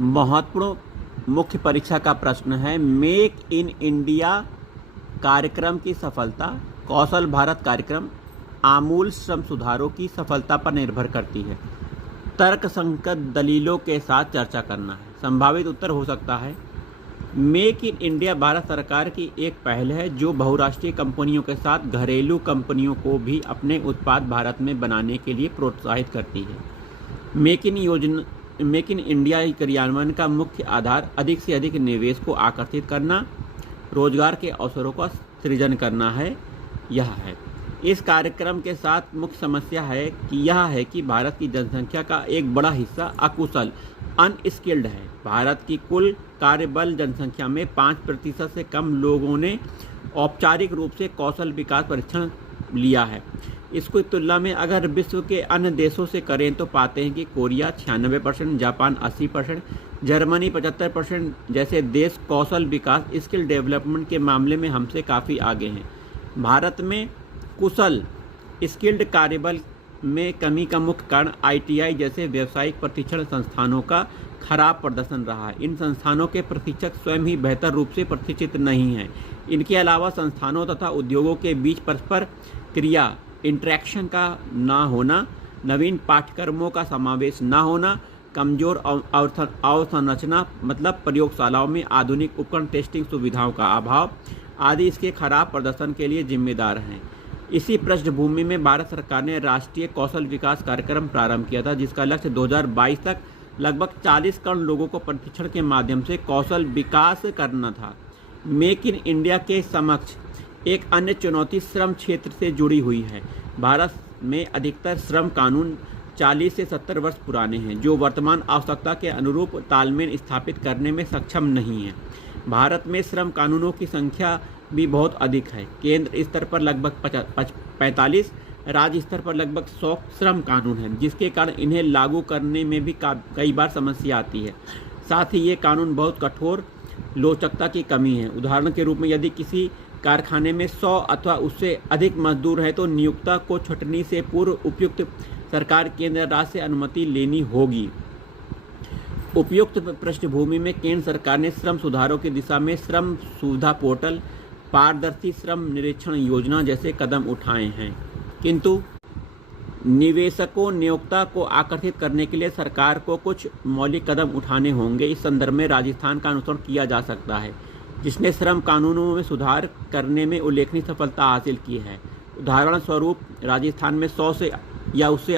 महत्वपूर्ण मुख्य परीक्षा का प्रश्न है, मेक इन इंडिया कार्यक्रम की सफलता कौशल भारत कार्यक्रम आमूल श्रम सुधारों की सफलता पर निर्भर करती है। तर्कसंगत दलीलों के साथ चर्चा करना है। संभावित उत्तर हो सकता है, मेक इन इंडिया भारत सरकार की एक पहल है जो बहुराष्ट्रीय कंपनियों के साथ घरेलू कंपनियों को भी अपने उत्पाद भारत में बनाने के लिए प्रोत्साहित करती है। मेक इन इंडिया क्रियान्वयन का मुख्य आधार अधिक से अधिक निवेश को आकर्षित करना, रोजगार के अवसरों का सृजन करना है। यह है इस कार्यक्रम के साथ मुख्य समस्या है कि भारत की जनसंख्या का एक बड़ा हिस्सा अकुशल अनस्किल्ड है। भारत की कुल कार्यबल जनसंख्या में 5% से कम लोगों ने औपचारिक रूप से कौशल विकास प्रशिक्षण लिया है। इसको तुलना में अगर विश्व के अन्य देशों से करें तो पाते हैं कि कोरिया 96%, जापान 80%, जर्मनी 75% जैसे देश कौशल विकास स्किल डेवलपमेंट के मामले में हमसे काफ़ी आगे हैं। भारत में कुशल स्किल्ड कार्यबल में कमी का मुख्य कारण ITI जैसे व्यावसायिक प्रशिक्षण संस्थानों का खराब प्रदर्शन रहा है। इन संस्थानों के प्रशिक्षक स्वयं ही बेहतर रूप से प्रशिक्षित नहीं हैं। इनके अलावा संस्थानों तथा उद्योगों के बीच परस्पर क्रिया इंटरेक्शन का ना होना, नवीन पाठ्यक्रमों का समावेश ना होना, कमजोर अवसंरचना मतलब प्रयोगशालाओं में आधुनिक उपकरण टेस्टिंग सुविधाओं का अभाव आदि इसके खराब प्रदर्शन के लिए जिम्मेदार हैं। इसी पृष्ठभूमि में भारत सरकार ने राष्ट्रीय कौशल विकास कार्यक्रम प्रारंभ किया था, जिसका लक्ष्य 2022 तक लगभग 40 करोड़ लोगों को प्रशिक्षण के माध्यम से कौशल विकास करना था। मेक इन इंडिया के समक्ष एक अन्य चुनौती श्रम क्षेत्र से जुड़ी हुई है। भारत में अधिकतर श्रम कानून 40 से 70 वर्ष पुराने हैं, जो वर्तमान आवश्यकता के अनुरूप तालमेल स्थापित करने में सक्षम नहीं हैं। भारत में श्रम कानूनों की संख्या भी बहुत अधिक है। केंद्र स्तर पर लगभग 45, राज्य स्तर पर लगभग 100 श्रम कानून हैं, जिसके कारण इन्हें लागू करने में भी कई बार समस्या आती है। साथ ही ये कानून बहुत कठोर लचकता की कमी है। उदाहरण के रूप में यदि किसी कारखाने में 100 अथवा उससे अधिक मजदूर हैं तो नियोक्ता को छंटनी से पूर्व उपयुक्त सरकार केंद्र राज्य से अनुमति लेनी होगी। उपयुक्त पृष्ठभूमि में केंद्र सरकार ने श्रम सुधारों की दिशा में श्रम सुविधा पोर्टल, पारदर्शी श्रम निरीक्षण योजना जैसे कदम उठाए हैं, किंतु निवेशकों नियोक्ता को आकर्षित करने के लिए सरकार को कुछ मौलिक कदम उठाने होंगे। इस संदर्भ में राजस्थान का अनुसरण किया जा सकता है, जिसने श्रम कानूनों में सुधार करने में उल्लेखनीय सफलता हासिल की है। उदाहरण स्वरूप राजस्थान में 100 से या उससे